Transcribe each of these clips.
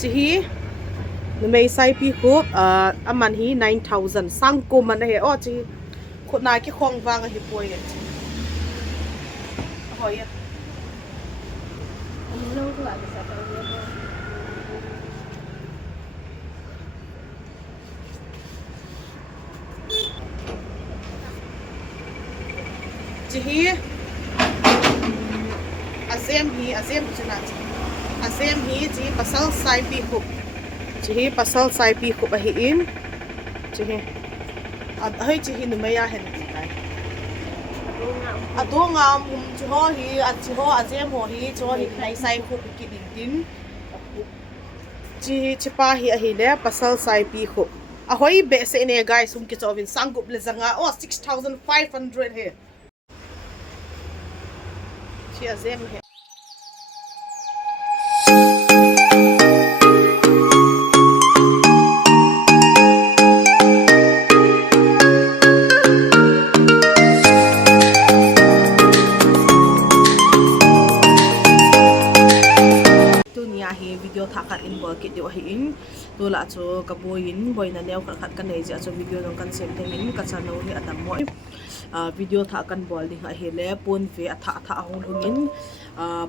chỉ hi mấy Saipikhup aman hi 9,000 sang cô mà này ô chỉ khốt này cái khoang vàng ở hiệp bồi vậy hỏi à chỉ hi azem chứ nào azem hi chỉ pasal Saipikhup chỉ hi pasal Saipikhup hi in chỉ hi hơi chỉ hi nụi ya hen adonga chiho hi chiho azem ho hi chiho hi khai Saipikhup ki ding tin chi chipa hi le pasal Saipikhup ahoi be se ne guys sum ki chovin sangup le zanga oh 6,500 he chi azem he video thakat in bol kit hi in to la cho kaboyin boy na neo khat kan nei ja cho video nong kan sem tengin ka chano hi atam mo video tha kan bol ni hi le pon ve atha hong hungin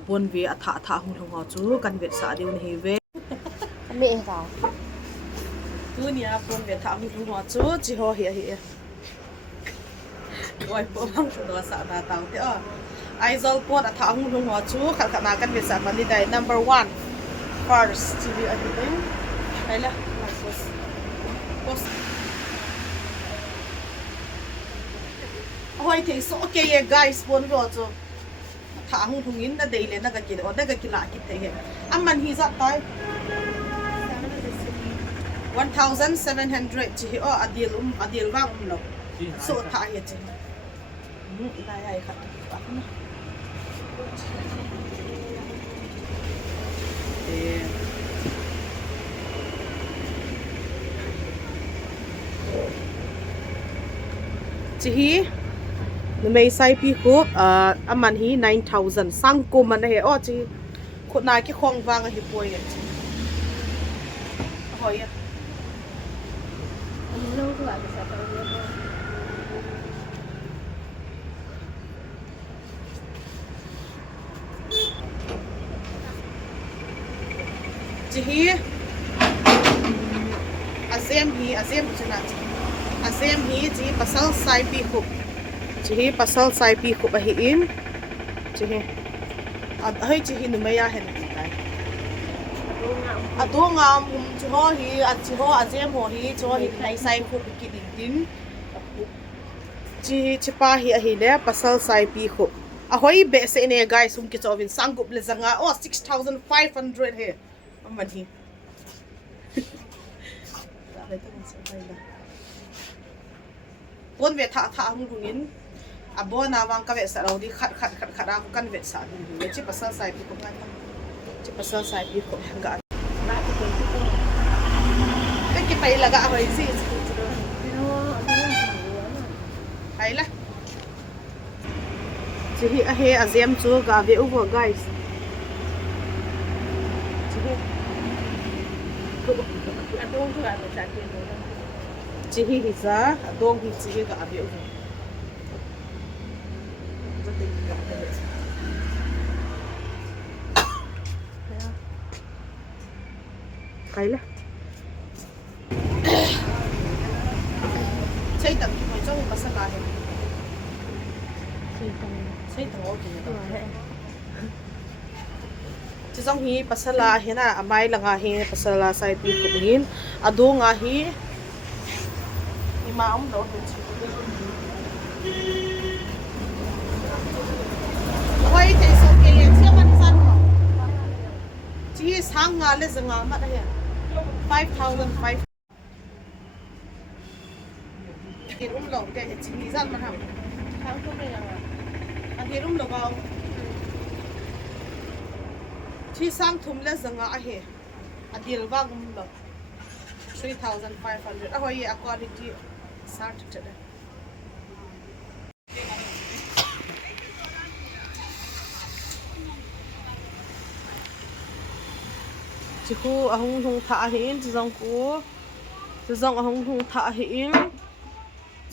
pon ve atha hong hong chu kan vet sa deun hi ve mẹ ka tu nia pon ve tha hong hong chu chi ho hi oi po bang do sa ta tau te aizol pon atha hong hong chu khat na kan vet sa man ni dai number 1 first TV editing hay là post ôi thì số cái guys bốn rồi cho thả hung thùng in đã đầy lên cái kia ở đây cái lạ kia thế anh mình hi rất tới 1,700 chỉ ở adil vang lo số thả hết chứ đây hay khát chỉ hi mấy Saipikhup aman hi 9,000 sang cô mà này ô chỉ khốt này cái khoang vàng ở hiệp bồi vậy hỏi à chỉ hi azem chứ nào azem hi chỉ pasal Saipikhup chỉ hi pasal Saipikhup hi in chỉ hi hơi chỉ hi nụi ya hen adonga chiho hi azem ho hi chiho hi khai Saipikhup ki ding tin chi chipa hi le pasal Saipikhup ahoi be se ne guys sum ki chovin sangup le zanga oh 6,500 he mình hi pon ve tha hung hungin abona wang ka ve sa ro di khat ra kan ve sa ni chi pasal Saipikhup ngai chi pasal Saipikhup ga cái pai laga hoi si ai la chi hi a he azem chu ga ve over guys chỉ hi giá đông hi chỉ hi cả biểu cái là xây tầng thì trong một sân lại xây tầng ok chỉ trong hi pasala hi na amai langa hi pasala Saipikhup hin adonga hi ima lo oi te so ke ye chia man san ho chi sang nga le zanga ma da ya 5,500 ke lo te chi ni zan man ham khang ko me yang a ke lo bao chi sang thum le zanga a he adil wa lo 3,500 ahoi quality sart today chỉ khu à hung thả hiện chỉ dòng à hung thả hiện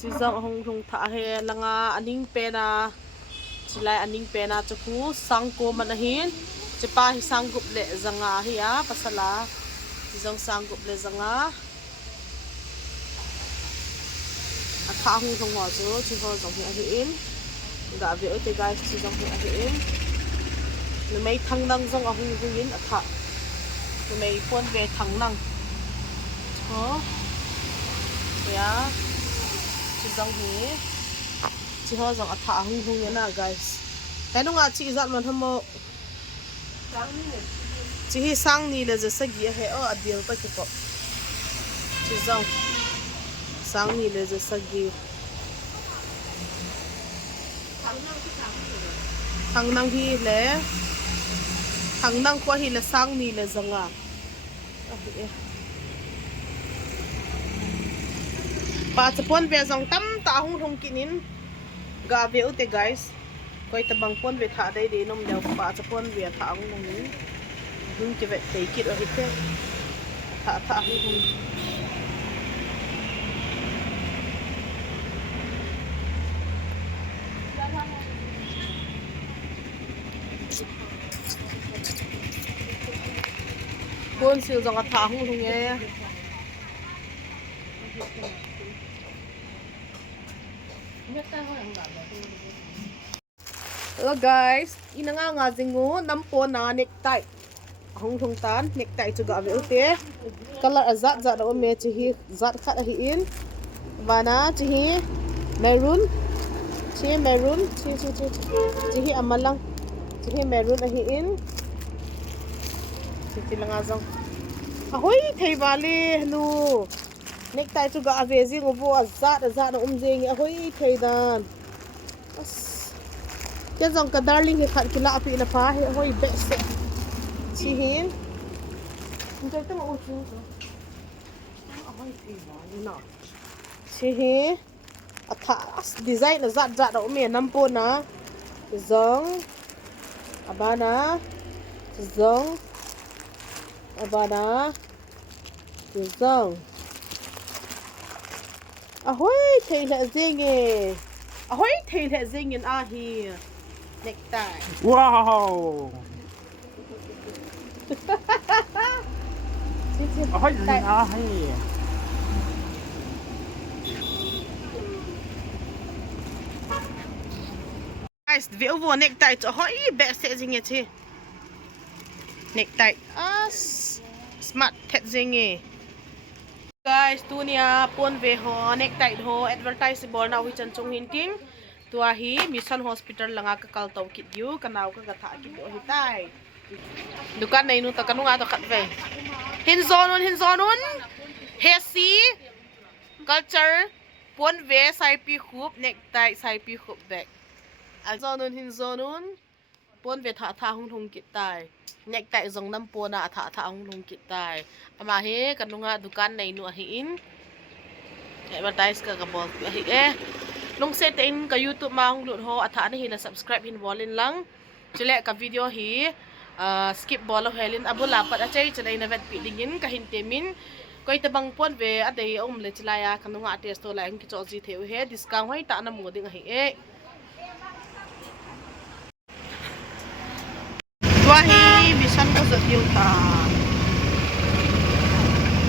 chỉ dòng à hung thả hiện là ngà aning pena chỉ lại aning pena chỉ khu sang cô mà hiện chỉ pa hi sang gup lệ zanga hi à pasala chỉ dòng sang gup lệ zanga à thả hung ngõ chỗ chỉ ho dòng hiện gà về ở đây guys chỉ dòng hiện nó mấy thằng năng dòng à hung hiện à thả mày quân về thằng năng đó ya chị dòng thế chị ho dòng thả hung hung như nào guys cái nó ngã chị dọn mà thầm mộ chị sang ni là giờ sẽ ghé hệ ở điều phải chụp chị dòng sang ni là giờ sẽ ghé thằng năng hi lẽ thằng năng qua hi là sang ni là dòng à pa chapon ve dòng tam ta hung hung kinin ga ve ute guys koi tabang pon ve tha dai de nom deu pa chapon ve tha hung hung ni hung ke ve te kit o hite tha hung hung pon sil dòng tha hung hung ye hello guys ina nga zingu nampo na necktie hung hung tan necktie chu ga ve ute color azat za do me chi hi zat khat hi in wana chi hi maroon chi hi amalang chi hi maroon hi in chi tilanga zong ahoi thei wale nu necktie chu ga ave ji ngobo azat na umjeng ahoi thei dan cái dòng cả darling thì khát cái lạ bị là phá thì hơi bể sẽ chi hiến chơi tới một chú chi hiến thả design là dạt đâu mẹ năm pôn á giống abana giống abana giống ahoi thầy là gì nghe ahoi thầy là gì nghe à hi necktie. Wow. Ahoi ahi. Guys, view vô necktie cho hỏi bé sẽ gì nghe chứ? Necktie, smart thật gì nghe? Guys, tu nia pon về ho necktie ho advertisable nào hi chân chung hin ting. Tua hi mission hospital langa ka kal taw kit yu kanaw ka gatha kit do hitai dukan nei nu ta kanu nga to khat ve hin zonun hesi culture pon ve Saipikhup necktie Saipikhup bag zonun hin zonun pon ve tha hung hung kit tai necktie zong nam pona tha hung hung kit tai ama he kanu nga dukan nei nu hi in advertise ka bol hi nung set in ka YouTube ma hung lut ho atha na hi la subscribe hin bolin lang chile ka video hi skip bolo helin abula pat achai chalai na vet pi dingin ka hin temin koi tabang pon ve adei le chilaya kanunga test to la ang kichoh ji theu he discount hoi ta na mo ding hi e wahi mission ko sa tiu ta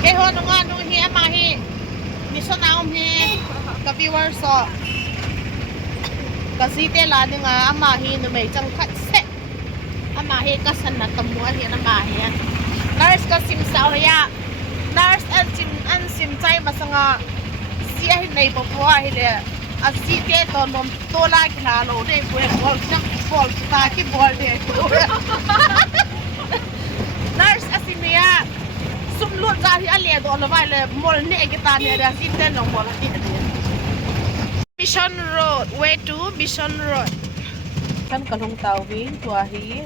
ke ho nunga nu hi ama hi mission na hi ka viewers so kasi te la nga ama hi no mai chang khat se ama hi ka san na tamu hi na ma hi nurse ka sim sao ya nurse an sim chai masanga sia hi nei po po hi le a si te to nom to la ki na lo de bol sak bol ta ki bol de nurse asimia sum lu za hi ale do lo vai le mol ne ki ta ne da si te no mol ti Mission Road, way to Mission Road. Kan kalong tawin, tuahi.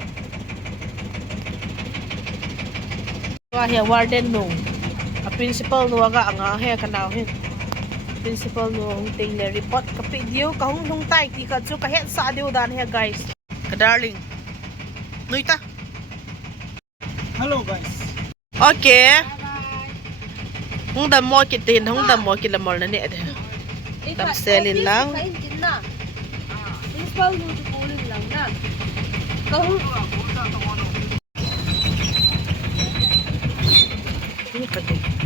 Tuahi warden nung. A principal nuwaga ang ahe kanawin. Principal nung ting le report kapidyo kahung nung tay ki kadso kahet sa adiw dan he guys. Ka darling. Nuita. Hello guys. Okay. Hung đam mo kitin, hung đam mo kilamol na ni ade. Tam selin lang. Principal mo tulin lang na. Kung Ini pati.